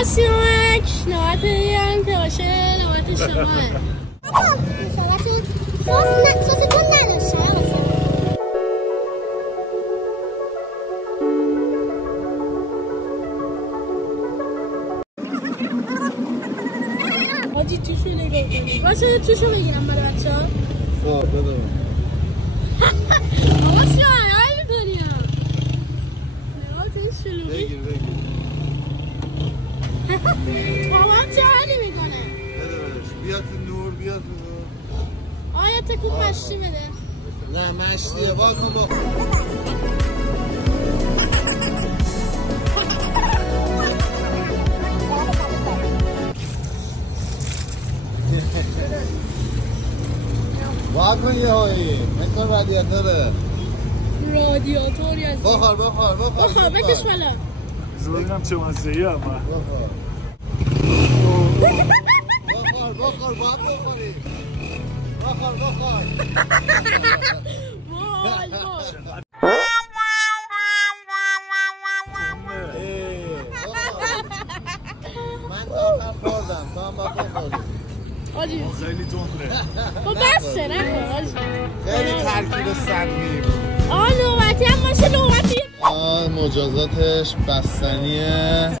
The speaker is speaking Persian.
آقا سیامک نوبت هم که باشه نوبت شماه. ساس تون نداشته آجی توشو نگاه کنی باشه توشو بگیرم برای بچه ها بده آقا سیامک هایی میکنیم نگاه توی شلوگی بگیر مامان چه حالی میکنه بده بدش بیا تو نور بیا تو نور آیا تکون مشتی بده نه مشتیه با کن با باید کن یه هایی مثل رادیاتوره رادیاتوری از بخار بکش بالا ببینم چه مزه‌ای اما بخار باید بخوری بخار وای من تا آخر خوردم تا هم باید بخوری آجی خیلی تنده خب بسته نکن آجی خیلی ترکیب سمی نوبتی هم باشه نوبتی مجازاتش بستنیه